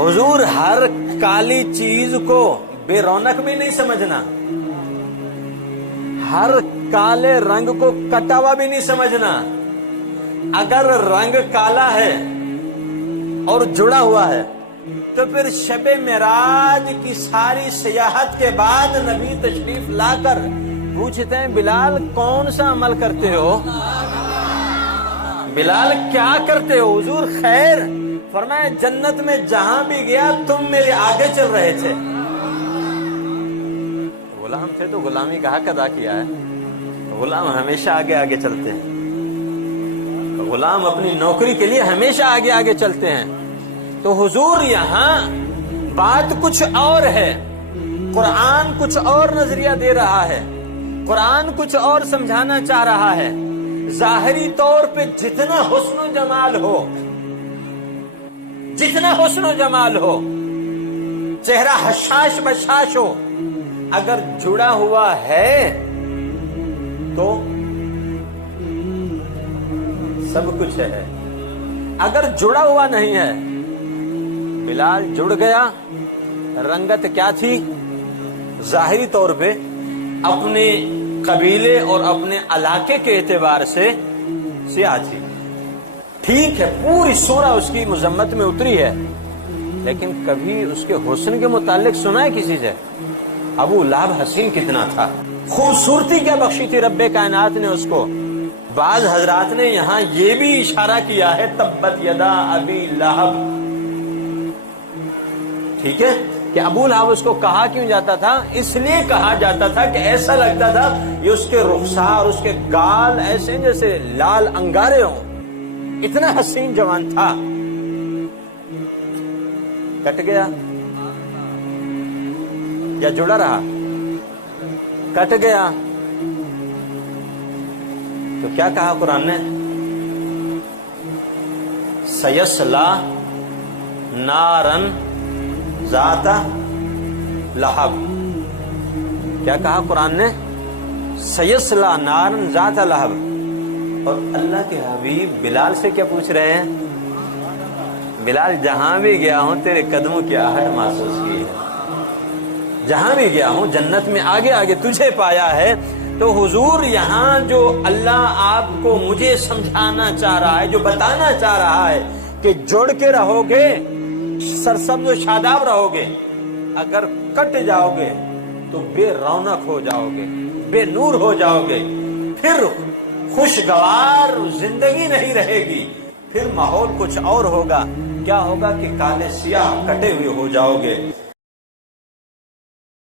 हुजूर हर काली चीज को बे रौनक भी नहीं समझना, हर काले रंग को कटा हुआ भी नहीं समझना। अगर रंग काला है और जुड़ा हुआ है तो फिर शबे मेराज की सारी सियाहत के बाद नबी तशरीफ लाकर पूछते हैं, बिलाल कौन सा अमल करते हो, बिलाल क्या करते हो? हुजूर खैर। फरमाया, जन्नत में जहां भी गया तुम मेरे आगे चल रहे थे। गुलाम थे तो गुलामी का हक अदा किया है। गुलाम हमेशा आगे आगे चलते हैं, गुलाम अपनी नौकरी के लिए हमेशा आगे आगे चलते हैं। तो हुजूर यहाँ बात कुछ और है, कुरान कुछ और नजरिया दे रहा है, कुरान कुछ और समझाना चाह रहा है। जाहिरी तौर पे जितना हुस्न जमाल हो, जितना हुस्न जमाल हो, चेहरा हशाश बशाश हो, अगर जुड़ा हुआ है तो सब कुछ है। अगर जुड़ा हुआ नहीं है, बिलाल जुड़ गया, रंगत क्या थी? जाहिरी तौर पे अपने कबीले और अपने इलाके के एतबार से सियाह थी। ठीक है, पूरी सूरह उसकी मुजम्मत में उतरी है, लेकिन कभी उसके हुस्न के मुतालिक सुना है किसी से? अबू लहब हसीन कितना था, खूबसूरती क्या बख्शी थी रब्बे कायनात ने उसको। बाज हजरात ने यहाँ ये भी इशारा किया है, तब्बत यदा अबी लहब। ठीक है कि अबू लहब उसको कहा क्यों जाता था? इसलिए कहा जाता था कि ऐसा लगता था ये उसके रुखसार, उसके गाल ऐसे जैसे लाल अंगारे हों, इतना हसीन जवान था। कट गया या जुड़ा रहा? कट गया। तो क्या कहा कुरान ने? सयस्ला नारन ज़ाता लहब। क्या कहा कुरान ने? सयस्ला नारन ज़ाता लहब। और अल्लाह के हबीब बिलाल से क्या पूछ रहे हैं? बिलाल, जहां भी गया हूं तेरे कदमों की आहट महसूस की है, जहां भी गया हूं जन्नत में आगे आगे तुझे पाया है। तो हुजूर यहाँ जो अल्लाह आपको मुझे समझाना चाह रहा है, जो बताना चाह रहा है कि जुड़ के रहोगे, सरसब्ज़ शादाब रहोगे, अगर कट जाओगे तो बेरौनक हो जाओगे, बेनूर हो जाओगे, फिर खुशगवार जिंदगी नहीं रहेगी, फिर माहौल कुछ और होगा। क्या होगा कि काले सियाह कटे हुए हो जाओगे।